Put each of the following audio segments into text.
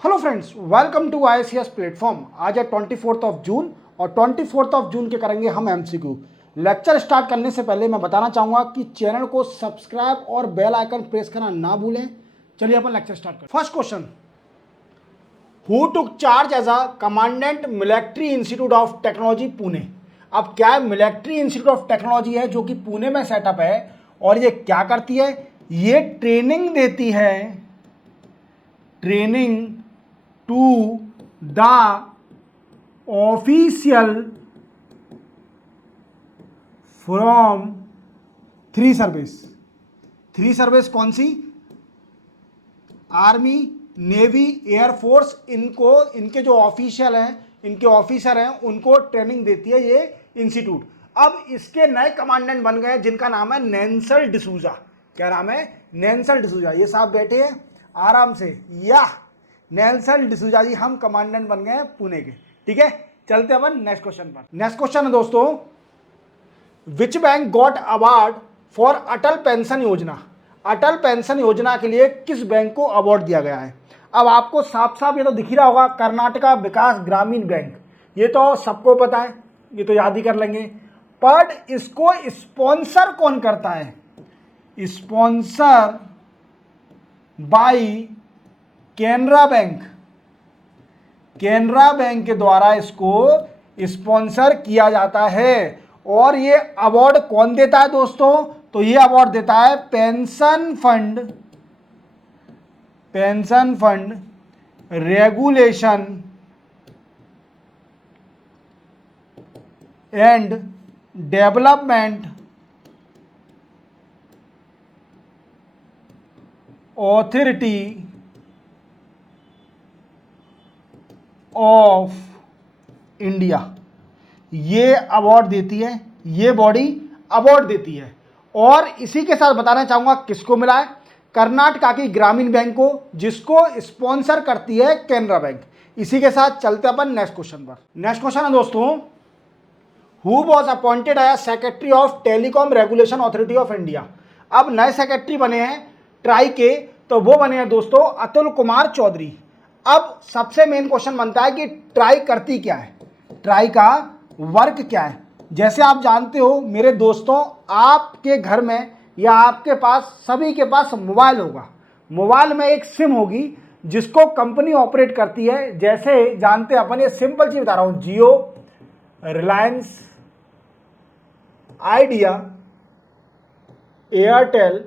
Hello friends, welcome to ICS platform. आज है 24 जून और 24 जून के करेंगे हम MCQ। लेक्चर स्टार्ट करने से पहले मैं बताना चाहूँगा कि चैनल को सब्सक्राइब और बेल आइकन प्रेस करना ना भूलें। चलिए अपन लेक्चर स्टार्ट करें। First question, who took charge as a commandant military institute of technology Pune. अब क्या है, मिलिट्री इंस्टीट्यूट ऑफ टेक्नोलॉजी है जो कि पुणे में सेटअप है और ये क्या करती है, ये ट्रेनिंग देती है, training to the official from three service कौन सी, आर्मी, नेवी, एयरफोर्स। इनके जो ऑफिशियल हैं, इनके ऑफिसर हैं, उनको ट्रेनिंग देती है ये इंस्टीट्यूट। अब इसके नए कमांडेंट बन गए जिनका नाम है नेल्सन डिसूजा। क्या नाम है? नेल्सन डिसूजा। ये साहब बैठे हैं आराम से, या नेल्सन डिसूजा जी हम कमांडेंट बन गए हैं पुणे के। ठीक है, चलते अपन नेक्स्ट क्वेश्चन पर। नेक्स्ट क्वेश्चन है दोस्तों, which bank got award for Atal pension योजना। अटल पेंशन योजना के लिए किस बैंक को अवार्ड दिया गया है? अब आपको साफ साफ ये तो दिख ही रहा होगा, कर्नाटका विकास ग्रामीण बैंक। ये तो सबको पता है, ये तो याद ही कर लेंगे। पर इसको स्पॉन्सर कौन करता है? Sponsor by Canara bank. Canara bank के द्वारा इसको स्पॉन्सर किया जाता है। और ये अवार्ड कौन देता है दोस्तों? तो ये अवार्ड देता है pension fund regulation and development authority of India. ये अवार्ड देती है, ये बॉडी अवार्ड देती है। और इसी के साथ बताना चाहूंगा किसको मिला है, कर्नाटका की ग्रामीण बैंक को, जिसको स्पॉन्सर करती है केनरा बैंक। इसी के साथ चलते अपन नेक्स्ट क्वेश्चन पर। नेक्स्ट क्वेश्चन है दोस्तों, who was appointed as secretary of telecom regulation authority of India. अब नए सेक्रेटरी बने हैं ट्राई के, तो वो बने हैं दोस्तों अतुल कुमार चौधरी। अब सबसे मेन क्वेश्चन बनता है कि ट्राई करती क्या है, ट्राई का वर्क क्या है। जैसे आप जानते हो मेरे दोस्तों, आपके घर में या आपके पास, सभी के पास मोबाइल होगा। मोबाइल में एक सिम होगी जिसको कंपनी ऑपरेट करती है। जैसे जानते हैं अपन, ये सिंपल चीज बता रहा हूं, Jio, Reliance, Idea, Airtel,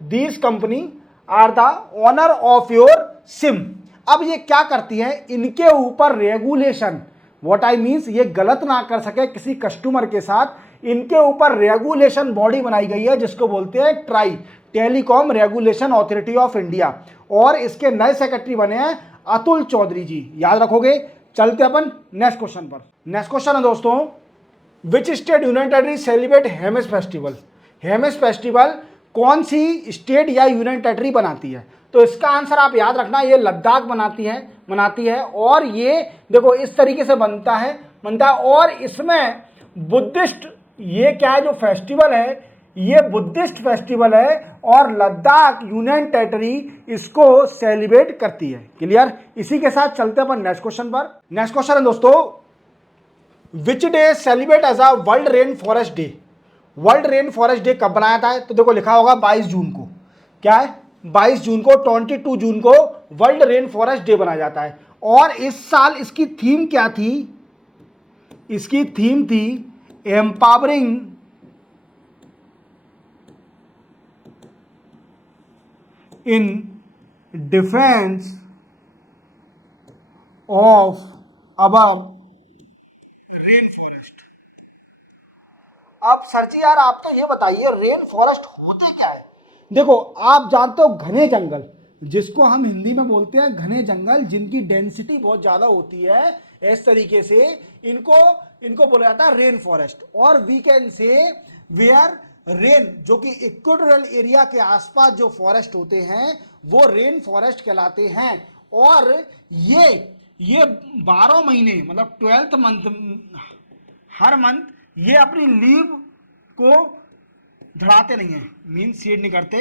these company are the owner of your SIM. अब ये क्या करती है, इनके ऊपर रेगुलेशन, व्हाट आई मीन्स, ये गलत ना कर सके किसी कस्टमर के साथ, इनके ऊपर रेगुलेशन बॉडी बनाई गई है जिसको बोलते हैं try, telecom regulation authority of India. और इसके नए सेक्रेटरी बने हैं अतुल चौधरी जी, याद रखोगे। चलते अपन नेक्स्ट क्वेश्चन पर। नेक्स्ट क्वेश्चन है दोस्तों, which state union territory celebrate Hemis festival. Hemis festival कौन सी स्टेट या यूनियन टेरिटरी बनाती है? तो इसका आंसर आप याद रखना, ये लद्दाख मनाती है। और ये देखो इस तरीके से बनता है। और इसमें बुद्धिस्ट, ये क्या है जो फेस्टिवल है, ये बुद्धिस्ट फेस्टिवल है और लद्दाख यूनियन टेरिटरी इसको सेलिब्रेट करती है। क्लियर? इसी के साथ चलते हैं अपन नेक्स्ट क्वेश्चन पर। नेक्स्ट क्वेश्चन है दोस्तों, which day celebrate as a world rain forest day. World rain forest day कब बनाया था? तो देखो लिखा होगा 22 जून को। क्या है? 22 जून को, 22 जून को वर्ल्ड रेन फॉरेस्ट डे बनाया जाता है। और इस साल इसकी थीम क्या थी? इसकी थीम थी empowering in defence of our rain forest. अब सर जी यार आप तो ये बताइए, रेन फॉरेस्ट होते क्या है? देखो आप जानते हो घने जंगल, जिसको हम हिंदी में बोलते हैं घने जंगल, जिनकी डेंसिटी बहुत ज्यादा होती है, इस तरीके से इनको इनको बोला जाता है रेन फॉरेस्ट। और we can say where rain, जो कि इक्वेटोरियल एरिया के आसपास जो फॉरेस्ट होते हैं वो रेन फॉरेस्ट कहलाते हैं। और ये 12 महीने, मतलब 12th मंथ, हर मंथ ये अपनी लीव को झड़ाते नहीं है, मीन सीड नहीं करते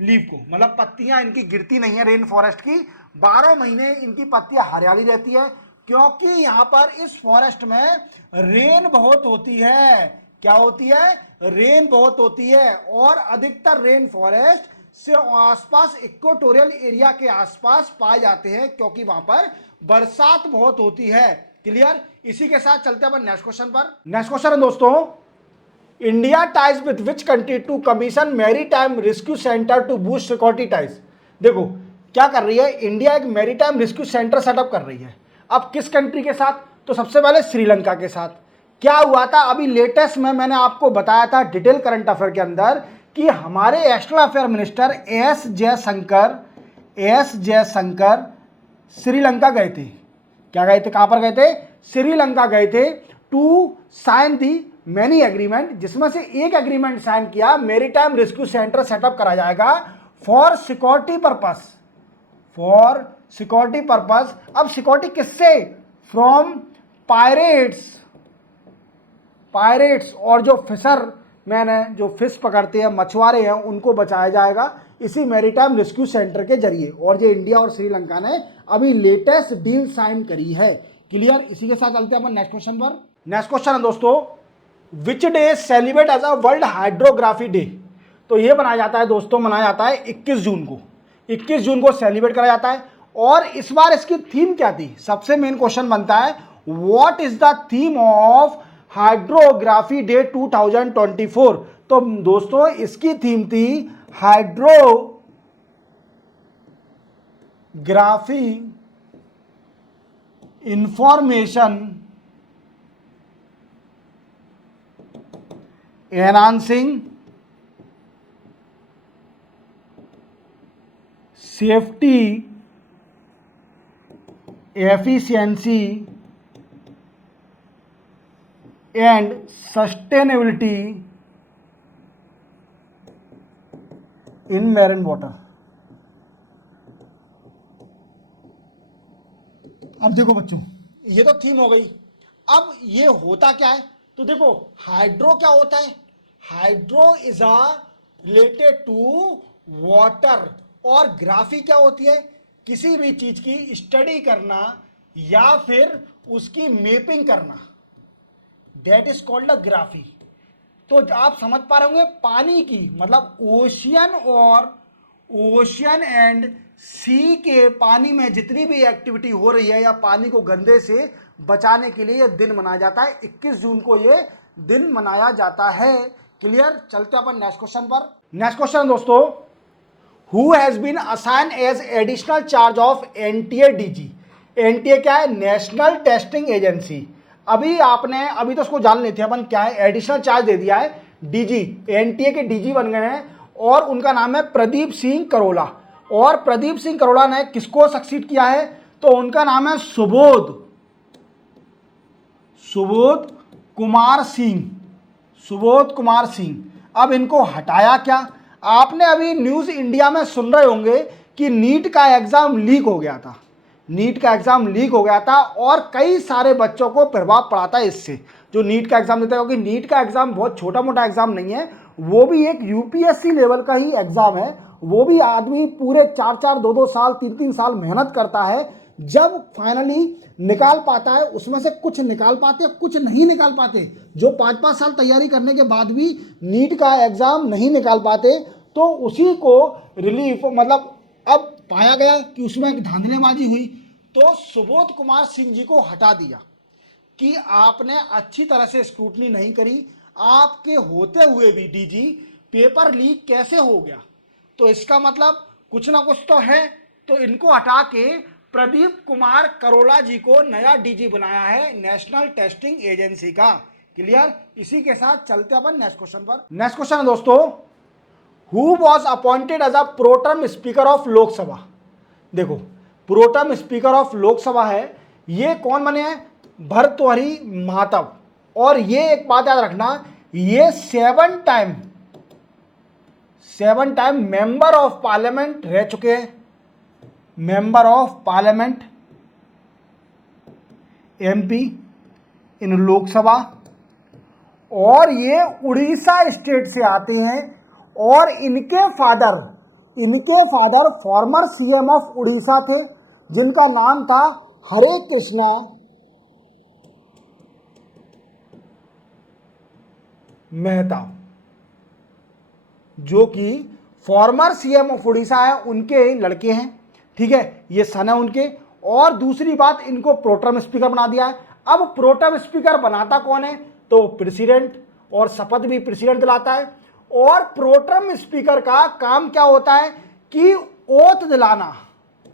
लीव को, मतलब पत्तियां इनकी गिरती नहीं है रेन फॉरेस्ट की, 12 महीने इनकी पत्तियां हरियाली रहती है, क्योंकि यहाँ पर इस फॉरेस्ट में रेन बहुत होती है। क्या होती है? रेन बहुत होती है। और अधिकतर रेन फॉरेस्ट से आसपास इक्वेटोरियल एरिया के आसपास पाए जाते हैं, क्योंकि वहां पर बरसात बहुत होती है। क्लियर? इसी के साथ चलते हैं अपन नेक्स्ट क्वेश्चन पर। नेक्स्ट क्वेश्चन है दोस्तों, India ties with which country to commission maritime rescue centre to boost security ties. देखो क्या कर रही है इंडिया, एक मैरीटाइम रेस्क्यू सेंटर सेटअप कर रही है। अब किस कंट्री के साथ? तो सबसे पहले श्रीलंका के साथ। क्या हुआ था अभी लेटेस्ट में, मैंने आपको बताया था डिटेल करंट अफेयर के अंदर कि हमारे external affair minister S Jaishankar Sri Lanka गए थे। क्या गए थे? कहां पर गए थे? श्रीलंका गए थे to sign the many agreement, जिसमें से एक एग्रीमेंट साइन किया, मैरीटाइम रेस्क्यू सेंटर सेटअप करा जाएगा फॉर सिक्योरिटी पर्पस। अब सिक्योरिटी किससे? फ्रॉम पायरेट्स और जो फिशरमैन है, जो फिश पकड़ते हैं, मछुआरे हैं, उनको बचाया जाएगा इसी मैरीटाइम रेस्क्यू सेंटर के जरिए। और ये इंडिया और श्रीलंका ने अभी लेटेस्ट डील साइन करी है। क्लियर? इसी के साथ चलते हैं अपन नेक्स्ट क्वेश्चन पर। नेक्स्ट क्वेश्चन है दोस्तों, which day celebrate as a world hydrography day. तो ये मनाया जाता है दोस्तों, मनाया जाता है 21 जून को। 21 जून को सेलिब्रेट करा जाता है। और इस बार इसकी थीम क्या थी? सबसे मेन क्वेश्चन बनता है, what is the theme of hydrography day 2024। तो दोस्तों इसकी थीम थी hydrography information enhancing safety efficiency and sustainability in marine water. अब देखो बच्चों, ये तो थीम हो गई। अब ये होता क्या है? तो देखो हाइड्रो क्या होता है? Hydro is a related to water. और ग्राफी क्या होती है? किसी भी चीज की स्टडी करना या फिर उसकी मैपिंग करना, that is called a graphy. तो आप समझ पा रहे होंगे, पानी की मतलब ओशियन एंड सी के पानी में जितनी भी एक्टिविटी हो रही है या पानी को गंदे से बचाने के लिए यह दिन मनाया जाता है। 21 जून को यह दिन मनाया जाता है। क्लियर? चलते अपन नेक्स्ट क्वेश्चन पर। नेक्स्ट क्वेश्चन दोस्तों, who has been assign as additional charge of NTA DG. NTA क्या है? National testing agency. अभी तो उसको जान लेते हैं अपन क्या है। एडिशनल चार्ज दे दिया है डीजी, एनटीए के डीजी बन गए हैं और उनका नाम है प्रदीप सिंह करोला। और प्रदीप सिंह करोला ने किसको सक्सीड किया है? तो उनका नाम है सुबोध कुमार सिंह। अब इनको हटाया क्या? आपने अभी न्यूज़ इंडिया में सुन रहे होंगे कि नीट का एग्जाम लीक हो गया था और कई सारे बच्चों को प्रभाव पड़ा था इससे, जो नीट का एग्जाम देते हैं। क्योंकि नीट का एग्जाम बहुत छोटा मोटा एग्जाम नहीं है, वो भी एक यूपीएससी लेवल का ही एग्जाम है। वो भी आदमी पूरे 4-4, 2-2 साल, 3-3 साल मेहनत करता है, जब फाइनली निकाल पाता है उसमें से कुछ निकाल पाते, कुछ नहीं निकाल पाते। जो 5-5 साल तैयारी करने के बाद भी नीट का एग्जाम नहीं निकाल पाते, तो उसी को रिलीफ मतलब अब पाया गया कि उसमें एक धांधलेबाजी हुई, तो सुबोध कुमार सिंह जी को हटा दिया कि आपने अच्छी तरह से स्क्रूटनी नहीं करी, आपके होते हुए भी डीजी पेपर लीक कैसे हो गया। तो इसका मतलब कुछ ना कुछ तो है। तो इनको हटा के प्रदीप कुमार करोला जी को नया डीजी बनाया है नेशनल टेस्टिंग एजेंसी का। क्लियर? इसी के साथ चलते अपन नेक्स्ट क्वेश्चन पर। नेक्स्ट क्वेश्चन है दोस्तों, who was appointed as a pro tem speaker of Lok Sabha. देखो प्रोटर्म स्पीकर ऑफ लोकसभा है, ये कौन बने हैं? भर्तृहरि महातब। और ये एक बात याद रखना, ये 7 टाइम मेंबर ऑफ पार्लियामेंट रह चुके हैं, मेंबर ऑफ पार्लियामेंट एमपी इन लोकसभा। और ये उड़ीसा स्टेट से आते हैं और इनके father farmer CM of Orissa थे। जिनका नाम था हरे कृष्णा मेहता, जो कि फॉर्मर सीएम ऑफ उड़ीसा है, उनके लड़के हैं। ठीक है, ये सन है उनके। और दूसरी बात, इनको प्रोटर्म स्पीकर बना दिया है। अब प्रोटर्म स्पीकर बनाता कौन है? तो प्रेसिडेंट, और शपथ भी प्रेसिडेंट दिलाता है। और प्रोटर्म स्पीकर का काम क्या होता है कि ओथ दिलाना,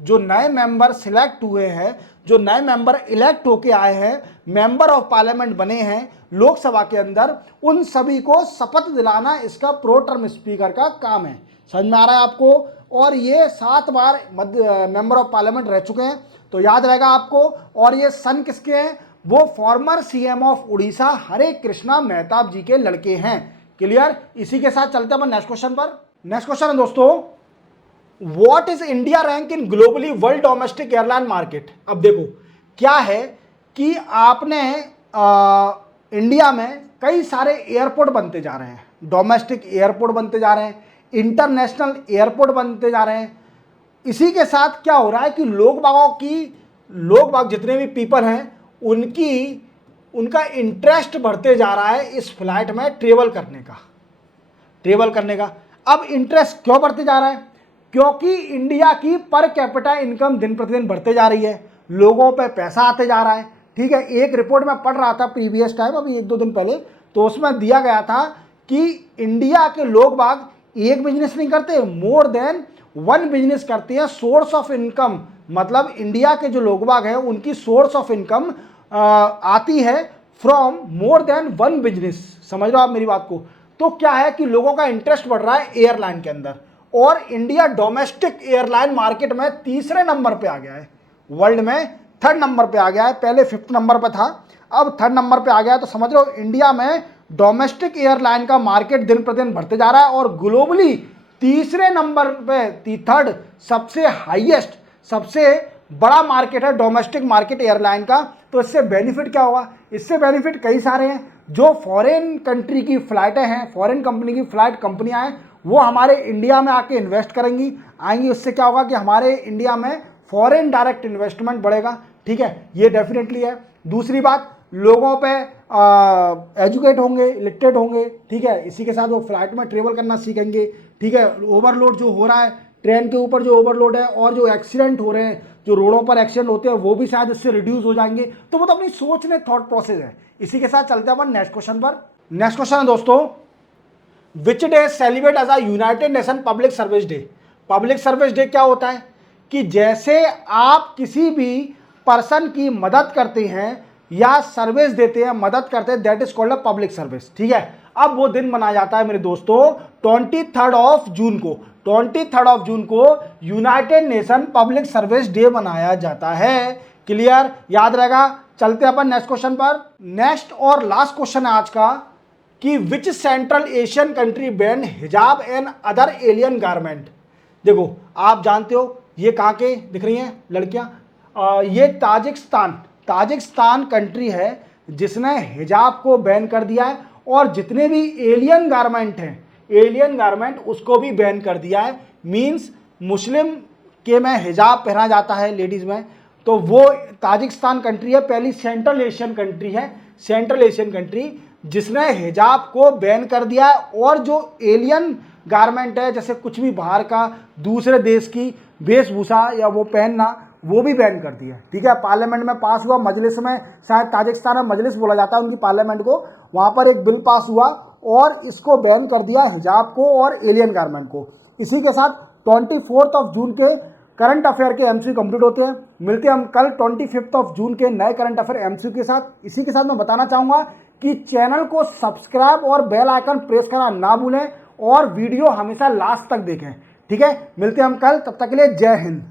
जो नए मेंबर सिलेक्ट हुए हैं, जो नए मेंबर इलेक्ट होके आए हैं, मेंबर ऑफ पार्लियामेंट बने हैं लोकसभा के अंदर, उन सभी को शपथ दिलाना इसका प्रो टर्म स्पीकर का काम है। समझ में आ रहा है आपको? और ये 7 बार मेंबर ऑफ पार्लियामेंट रह चुके हैं, तो याद रहेगा आपको। और ये सन किसके हैं? वो फॉर्मर सीएम ऑफ उड़ीसा हरे कृष्णा मेहताब जी के लड़के हैं। क्लियर? इसी के साथ चलते हैं अपन नेक्स्ट क्वेश्चन पर। नेक्स्ट क्वेश्चन है दोस्तों, what is India rank in globally world domestic airline market. अब देखो क्या है कि आपने इंडिया में कई सारे एयरपोर्ट बनते जा रहे हैं, डोमेस्टिक एयरपोर्ट बनते जा रहे हैं, इंटरनेशनल एयरपोर्ट बनते जा रहे हैं। इसी के साथ क्या हो रहा है कि लोग बाग जितने भी पीपल हैं उनका इंटरेस्ट बढ़ते जा रहा है इस फ्लाइट में ट्रेवल करने का। अब इंटरेस्ट क्यों बढ़ते जा रहा है? क्योंकि इंडिया की पर कैपिटा इनकम दिन प्रतिदिन बढ़ते जा रही है, लोगों पे पैसा आते जा रहा है। ठीक है, एक रिपोर्ट में पढ़ रहा था प्रीवियस टाइम, अभी 1-2 दिन पहले, तो उसमें दिया गया था कि इंडिया के लोग बाग एक बिजनेस नहीं करते, मोर देन 1 बिजनेस करते हैं। सोर्स ऑफ इनकम, मतलब इंडिया के जो लोग बाग हैं उनकी सोर्स ऑफ इनकम आती है फ्रॉम मोर देन 1 बिजनेस। समझ लो आप मेरी बात को। तो क्या है कि लोगों का इंटरेस्ट बढ़ रहा है एयरलाइन के अंदर, और इंडिया डोमेस्टिक एयरलाइन मार्केट में तीसरे नंबर पे आ गया है, वर्ल्ड में 3rd नंबर पे आ गया है। पहले 5th नंबर पे था, अब 3rd नंबर पे आ गया है। तो समझ लो इंडिया में डोमेस्टिक एयरलाइन का मार्केट दिन प्रतिदिन बढ़ते जा रहा है, और ग्लोबली तीसरे नंबर पे 3rd सबसे हाईएस्ट, सबसे बड़ा मार्केट है डोमेस्टिक मार्केट एयरलाइन का। तो इससे बेनिफिट क्या होगा? इससे बेनिफिट कई सारे हैं। जो फॉरेन कंट्री की फ्लाइटें हैं, फॉरेन कंपनी की फ्लाइट कंपनियां हैं, वो हमारे इंडिया में आके इन्वेस्ट आएंगी। उससे क्या होगा कि हमारे इंडिया में फॉरेन डायरेक्ट इन्वेस्टमेंट बढ़ेगा। ठीक है, ये डेफिनेटली है। दूसरी बात, लोगों पे एजुकेट होंगे, लिटरेट होंगे। ठीक है, इसी के साथ वो फ्लाइट में ट्रेवल करना सीखेंगे। ठीक है, ओवरलोड जो हो रहा है ट्रेन के ऊपर, जो ओवरलोड है, और जो एक्सीडेंट हो रहे हैं, जो रोडों पर एक्सीडेंट होते हैं, वो भी शायद इससे रिड्यूस हो जाएंगे। तो वो तो अपनी सोचने थॉट प्रोसेस है। इसी के साथ चलते हैं अपन नेक्स्ट क्वेश्चन पर। नेक्स्ट क्वेश्चन है दोस्तों, which day celebrate as a united nation public service day. Public service day क्या होता है कि जैसे आप किसी भी पर्सन की मदद करते हैं या सर्विस देते हैं, मदद करते हैं, that is called a public service. ठीक है, अब वो दिन मनाया जाता है मेरे दोस्तों 23rd ऑफ जून को। 23rd ऑफ जून को United nation public service day मनाया जाता है। क्लियर? याद रहेगा। चलते अपन नेक्स्ट क्वेश्चन पर। नेक्स्ट और लास्ट क्वेश्चन है आज का कि which central Asian country ban हिजाब एंड अदर एलियन गारमेंट। देखो आप जानते हो ये कहाँ के दिख रही हैं लड़कियां, ये ताजिकिस्तान कंट्री है जिसने हिजाब को बैन कर दिया है, और जितने भी एलियन गारमेंट हैं, एलियन गारमेंट उसको भी बैन कर दिया है। मींस मुस्लिम के में हिजाब पहना जाता है लेडीज में, तो वो ताजिकिस्तान कंट्री है, पहली सेंट्रल एशियन कंट्री है, सेंट्रल एशियन कंट्री जिसने हिजाब को बैन कर दिया है। और जो एलियन गारमेंट है, जैसे कुछ भी बाहर का दूसरे देश की वेशभूषा या वो पहनना, वो भी बैन कर दिया है। ठीक है, पार्लियामेंट में पास हुआ, मजलिस में, शायद ताजिकिस्तान में मजलिस बोला जाता है उनकी पार्लियामेंट को, वहाँ पर एक बिल पास हुआ और इसको बैन कर दिया, हिजाब को और एलियन गारमेंट को। इसी के साथ 24 ऑफ जून के करंट अफेयर के एमसीक्यू कंप्लीट होते हैं। मिलते हैं हम कल 25 ऑफ जून के नए करंट अफेयर एमसीक्यू के साथ। इसी के साथ मैं बताना चाहूँगा कि चैनल को सब्सक्राइब और बेल आइकन प्रेस करना ना भूलें, और वीडियो हमेशा लास्ट तक देखें। ठीक है, मिलते हैं हम कल, तब तक के लिए जय हिंद।